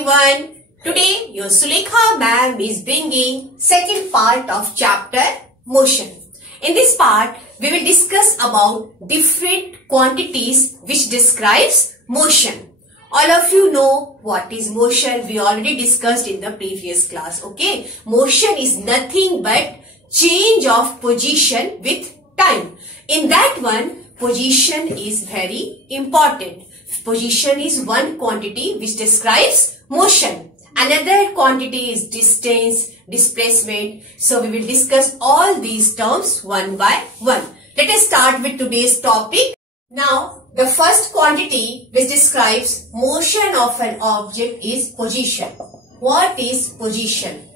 everyone. Today your Sulekha ma'am is bringing second part of chapter motion. In this part we will discuss about different quantities which describes motion. All of you know what is motion. We already discussed in the previous class. Okay, motion is nothing but change of position with time. In that one, position is very important. Position is one quantity which describes motion. Another quantity is distance, displacement. So we will discuss all these terms one by one. Let us start with today's topic. Now, the first quantity which describes motion of an object is position. What is position?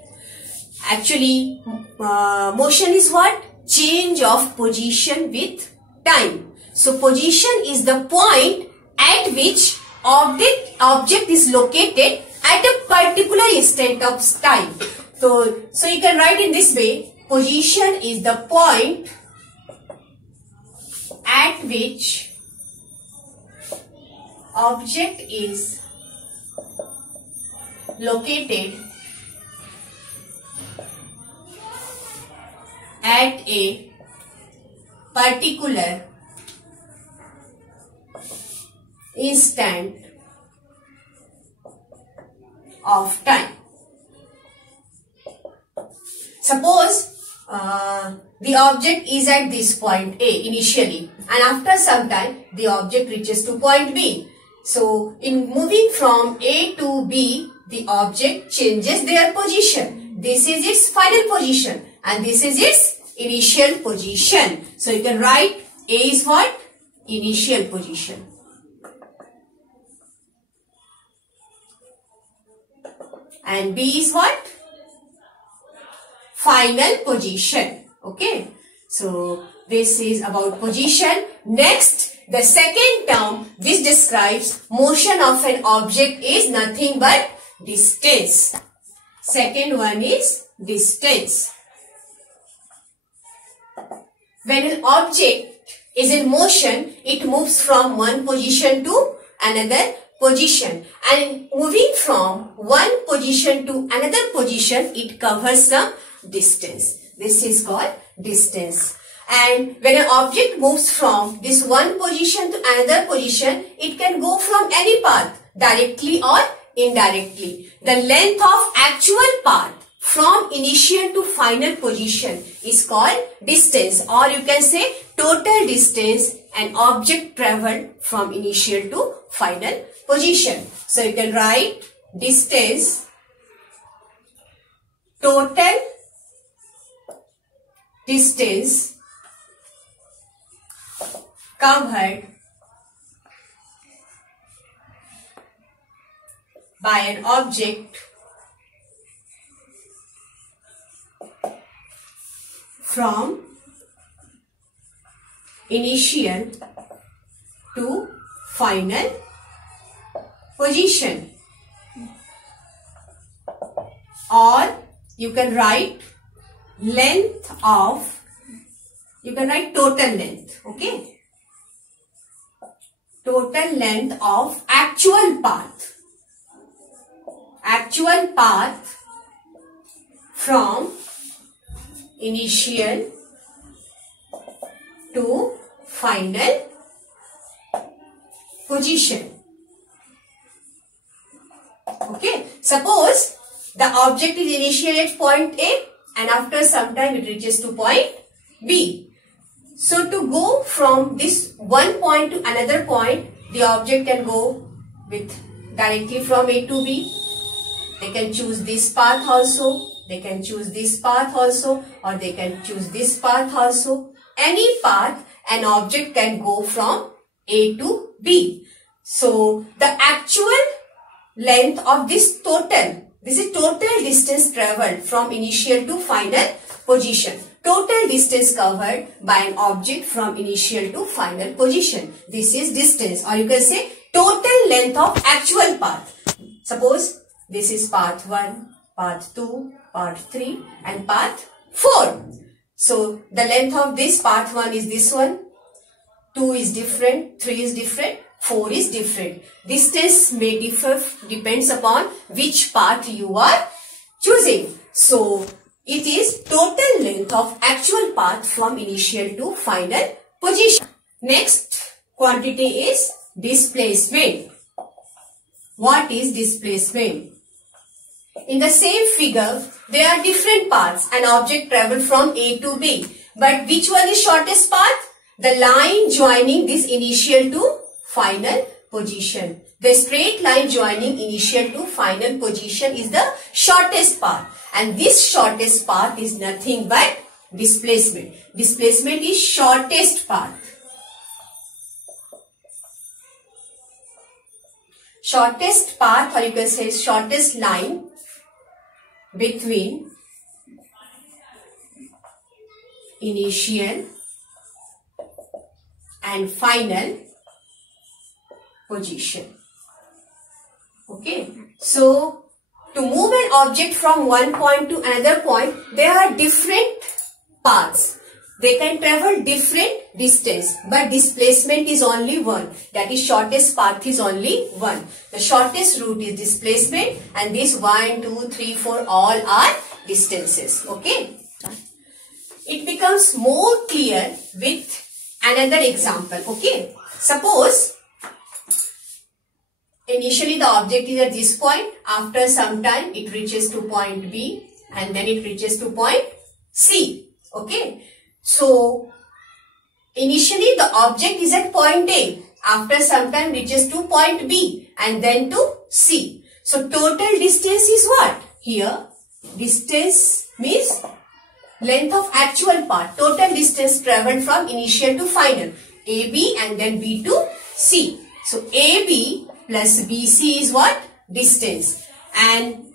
Actually, motion is what? Change of position with time. So, position is the point at which object is located at a particular instant of time. So you can write in this way: position is the point at which object is located at a particular instant of time. Suppose the object is at this point A initially, and after some time the object reaches to point B. So in moving from A to B, the object changes their position. This is its final position and this is its initial position. So you can write A is what? Initial position. And B is what? Final position. Okay. So this is about position. Next, the second term which describes motion of an object is nothing but distance. Second one is distance. When an object is in motion, it moves from one position to another position, and moving from one position to another position, it covers some distance. This is called distance. And when an object moves from this one position to another position, it can go from any path, directly or indirectly. The length of actual path from initial to final position is called distance, or you can say total distance an object traveled from initial to final position. So you can write distance, total distance covered by an object from initial to final position. Or you can write length of, you can write total length. Okay, total length of actual path. Actual path from initial to final position. Okay, suppose the object is initially at point A and after some time it reaches to point B. So to go from this one point to another point, the object can go with directly from A to B. They can choose this path also, they can choose this path also, or they can choose this path also. Any path an object can go from A to B. So the actual length of this is total distance traveled from initial to final position. Total distance covered by an object from initial to final position. This is distance, or you can say total length of actual path. Suppose this is path 1, path 2, path 3 and path 4. So the length of this path 1 is this one, 2 is different, 3 is different, 4 is different. Distance may differ, depends upon which path you are choosing. So, it is total length of actual path from initial to final position. Next quantity is displacement. What is displacement? In the same figure, there are different paths. An object travelled from A to B. But which one is shortest path? The line joining this initial to final position. The straight line joining initial to final position is the shortest path. And this shortest path is nothing but displacement. Displacement is shortest path. Shortest path, or you can say shortest line between initial and final position. Okay. So, to move an object from one point to another point, there are different paths. They can travel different distance, but displacement is only one. That is, shortest path is only one. The shortest route is displacement, and this 1, 2, 3, 4 all are distances. Okay. It becomes more clear with another example. Okay. Suppose initially the object is at this point. After some time it reaches to point B, and then it reaches to point C. Okay. So, initially the object is at point A. After some time reaches to point B and then to C. So, total distance is what? Here, distance means length of actual path. Total distance travelled from initial to final. AB and then B to C. So, AB plus BC is what? Distance. And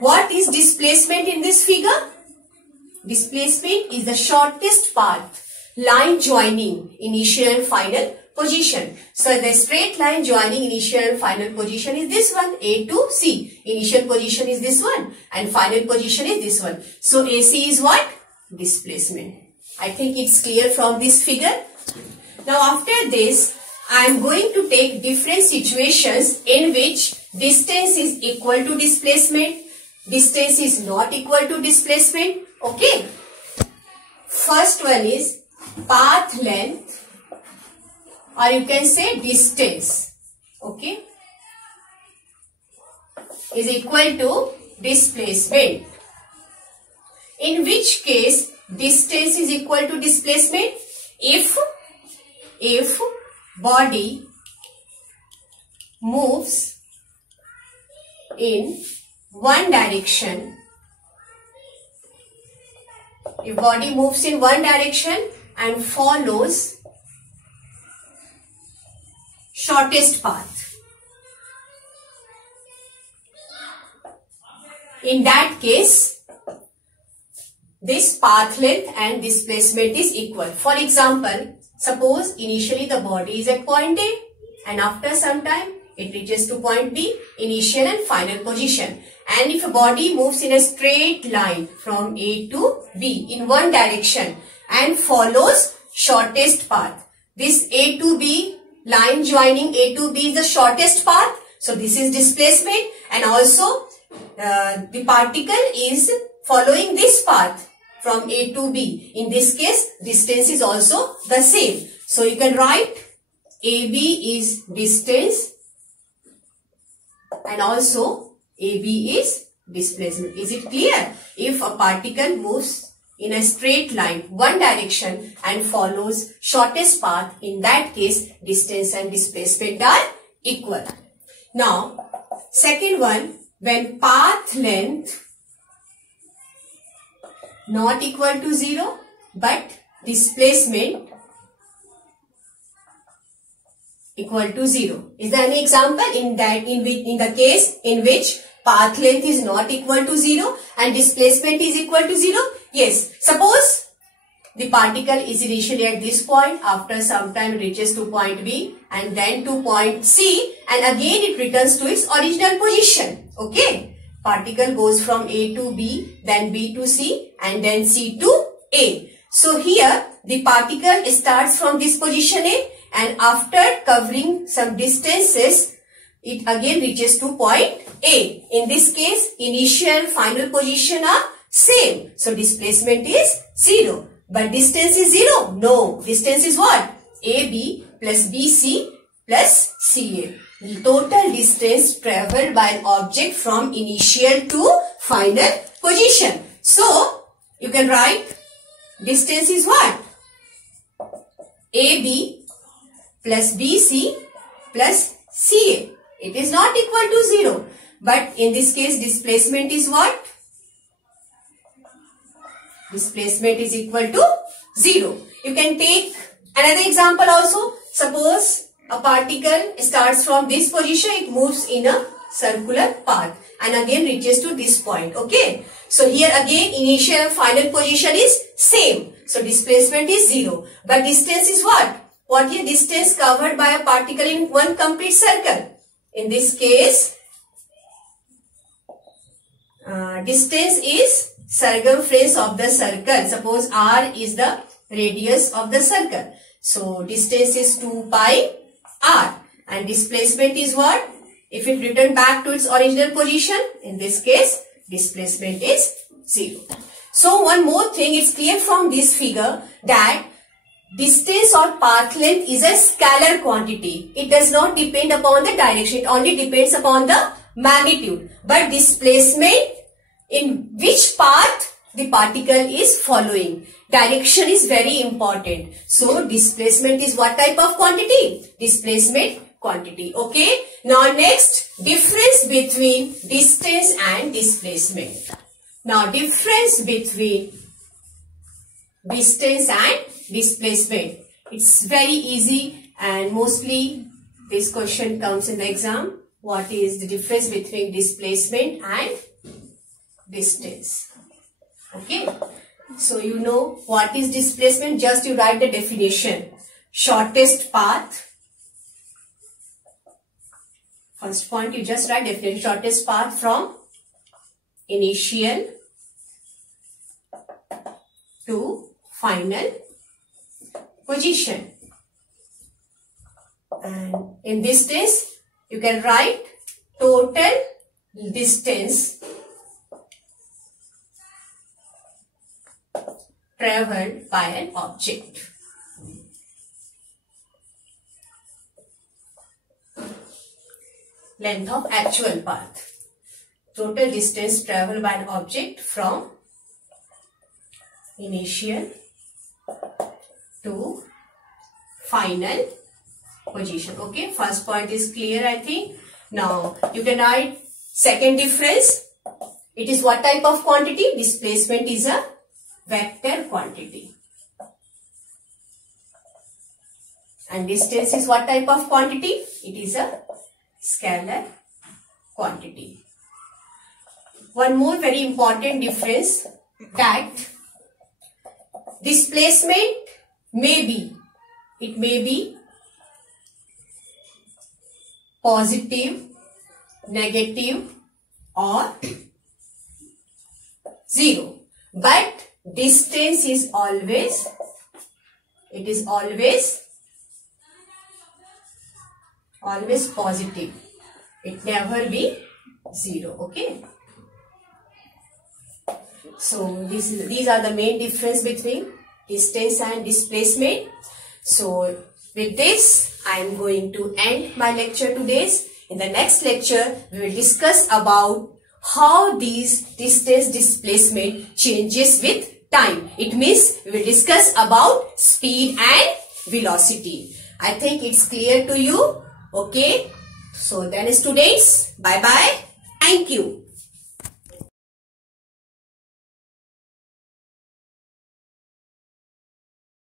what is displacement in this figure? Displacement is the shortest path, line joining initial and final position. So, the straight line joining initial and final position is this one, A to C. Initial position is this one and final position is this one. So, AC is what? Displacement. I think it's clear from this figure. Now, after this, I am going to take different situations in which distance is equal to displacement, distance is not equal to displacement. Okay. First one is path length, or you can say distance. Okay. Is equal to displacement. In which case distance is equal to displacement? If body moves in one direction, if body moves in one direction and follows shortest path, in that case this path length and displacement is equal. For example, suppose initially the body is at point A and after some time it reaches to point B, initial and final position. And if a body moves in a straight line from A to B in one direction and follows shortest path, this A to B line joining A to B is the shortest path. So this is displacement, and also the particle is following this path from A to B. In this case, distance is also the same. So you can write AB is distance and also AB is displacement. Is it clear? If a particle moves in a straight line, one direction, and follows shortest path, in that case, distance and displacement are equal. Now, second one, when path length not equal to 0, but displacement equal to 0. Is there any example in the case in which path length is not equal to 0 and displacement is equal to 0? Yes. Suppose the particle is initially at this point, after some time reaches to point B and then to point C, and again it returns to its original position. Okay. Particle goes from A to B, then B to C, and then C to A. So here the particle starts from this position A and after covering some distances, it again reaches to point A. In this case, initial final position are same. So displacement is 0. But distance is 0? No. Distance is what? AB plus BC plus CA. Total distance traveled by an object from initial to final position. So, you can write distance is what? AB plus BC plus CA. It is not equal to 0. But in this case, displacement is what? Displacement is equal to 0. You can take another example also. Suppose a particle starts from this position, it moves in a circular path and again reaches to this point. Okay. So here again initial and final position is same. So displacement is 0. But distance is what? What is distance covered by a particle in one complete circle? In this case, distance is circumference of the circle. Suppose R is the radius of the circle. So distance is 2 pi R. And displacement is what? If it return back to its original position, in this case, displacement is 0. So one more thing, it's clear from this figure that distance or path length is a scalar quantity. It does not depend upon the direction. It only depends upon the magnitude. But displacement, in which path the particle is following. Direction is very important. So displacement is what type of quantity? Displacement quantity. Okay. Now next, difference between distance and displacement. Now difference between distance and displacement. It's very easy and mostly this question comes in the exam. What is the difference between displacement and distance? Okay. So you know what is displacement. Just you write the definition. Shortest path. First point you just write definition. Shortest path from initial to final position. And in this case, you can write total distance traveled by an object. Length of actual path. Total distance traveled by an object from initial to final position. Okay, first point is clear, I think. Now you can write second difference. It is what type of quantity? Displacement is a vector quantity. And distance is what type of quantity? It is a scalar quantity. One more very important difference, that displacement may be positive, negative or 0. But distance is always, it is always positive. It never be 0. Okay. So these are the main difference between distance and displacement. So with this, I am going to end my lecture today. In the next lecture, we will discuss about how these distance displacement changes with time. It means we will discuss about speed and velocity. I think it's clear to you. Okay. So then students, bye bye. Thank you.